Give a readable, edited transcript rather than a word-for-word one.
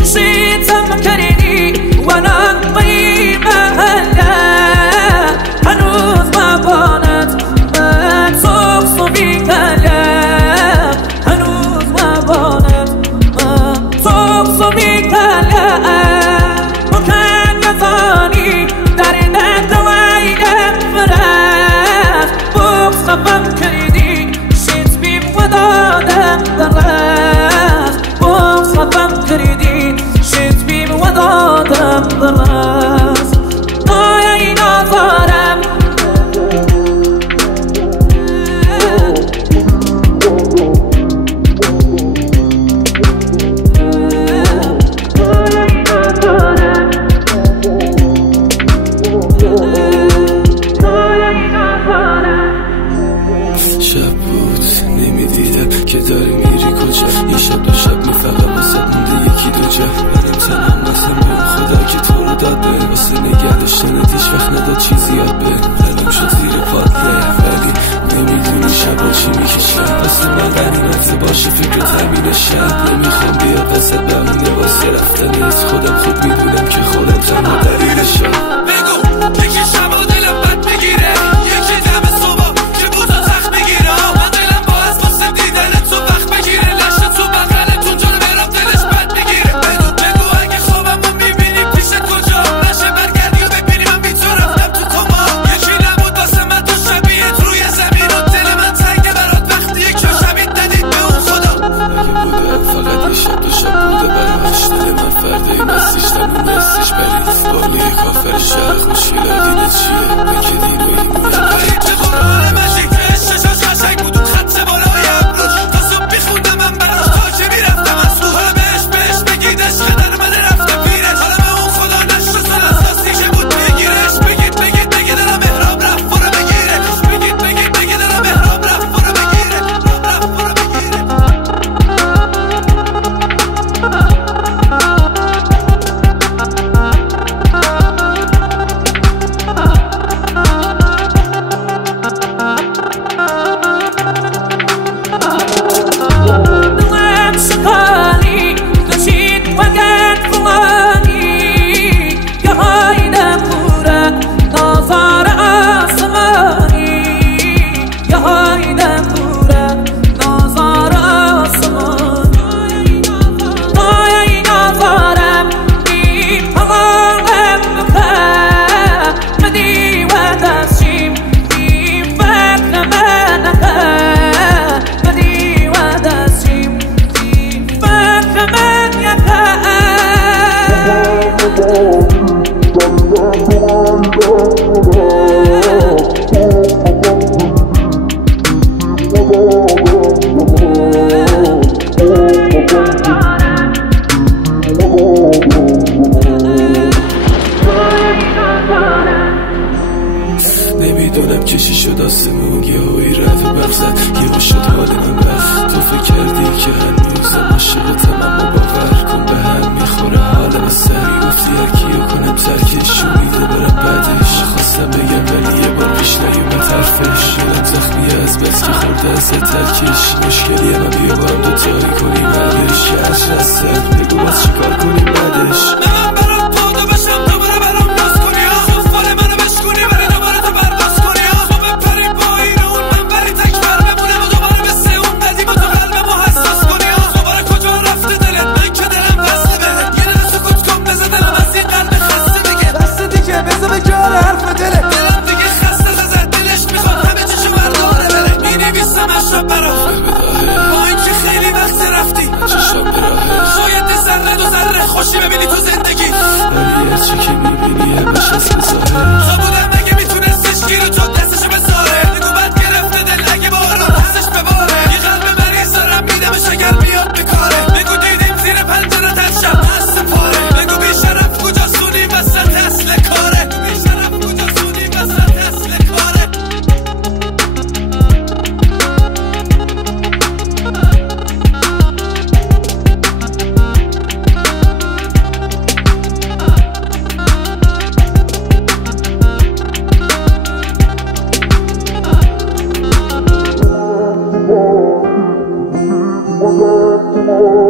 نسيت مكاني وانا طيبة هلا هنوز ما بانت ما تصفصفي كلا هنوز ما بانت ما تصفصفي كلا وكان يظاني دارنا دوايا فراغ بوصفم كريدي شيت بيم ودادم دراز بوصفم كريدي شيت بيم ودادم دراز ضايعي نظرم شب بود نمیدیدم که داری میری کجا یه شب دو شب فقط واسه مونده یکی دو جا منم تنم نسم به اون خدا که تو رو داد به واسه نگه داشتنت هیچ وقت نداد چیزی یاد به دلم شد زیر پاده ولی نمیدونی شبا چی میکشم واسه من غنیمت باشه فکر زمین شب نمیخوام بیاد وسط بمونه واسه رفتنت خودم خوب میدونم که خودم تنها دلیلشم بگو یکی شبا دلم بد میگیره یکی دم صبح که بودا تخت میگیره من دلم با از واسه دیدن تو وقت بگیره لشت تو بغلتون جا رو برم دلش بد میگیره بگو اگه خوابم رو میبینی پیشت کجا نشه برگردی و ببینی من بی تو رفتم تو کما یکی نبود واسه من تو شبیهت روی زمین و دل من تنگه برات وقتی یک جا شبیه ندید به اون خدا اگه بوده فقط یه شب دو شب بوده برمش دل من فرده این نستیش تنون نستیش برید بالی کافر شهر خوشیلا دینه چیه بکه دین و ایمونه برید که قرآن مجید ششاش قشنگ بود اون خط بالای ابروش تا صبح بیخوندم من براش تا که میرفتم از تو حالا بهش بگید عشق در من رفته پیرش حالا به اون خدا نشستن اساسی که بود بگیرش بگید دارم احرام رفت برو بگیره بگید دارم احرام رفت برو بگیره رفت برو بگیره دلم شقانی دچید وقت فلانی یه های نپوره نظر آسمانی یه های نپوره نظر آسمانی ضایعی نظرم بی پاهم بکن بدی و دستشیم بی فکر من نکن بدی و دستشیم بی فکر من یکن نمیدونم که چی شد آسمون یه هایی رفت و بغزد یه شد حال من رفت تو فکر کردی که هنوزم عاشقتم اما باور کن به هم میخوره حالم سری گفتی هرکیو کنم ترکش امیده برم بعدش خواستم بگم ولی یه بار پیش نیومد حرفش دلم زخمیه از بس که خورده از ترکش مشکلیه من بیا با هم دوتایی کنیم بعدش یه عشق هستم بگو باز چیکار کنیم بعدش من برام پادو بشم دوباره برام باز کنی صفال منو بشکنی ولی دوباره تو برداز کنی تو بپری پایین اون من بری تکبر بمونم و دوباره مثل اون قدیم و تو قلبمو حساس کنی دوباره کجا رفته دلت من که دلم بسته بهت یه دل سکوت کن بزه دلم از این قلب خسته دیگه بسته دیگه بزه بگه حرف دلت دلم دیگه خسته زده دلش میخواد همه چیشو برداره بره مینویسم اشرب برات با اینکه خیلی وقت رفتی چشم به راهه شاید ذره دو ذره خوشی ببینی تو زندگی Oh,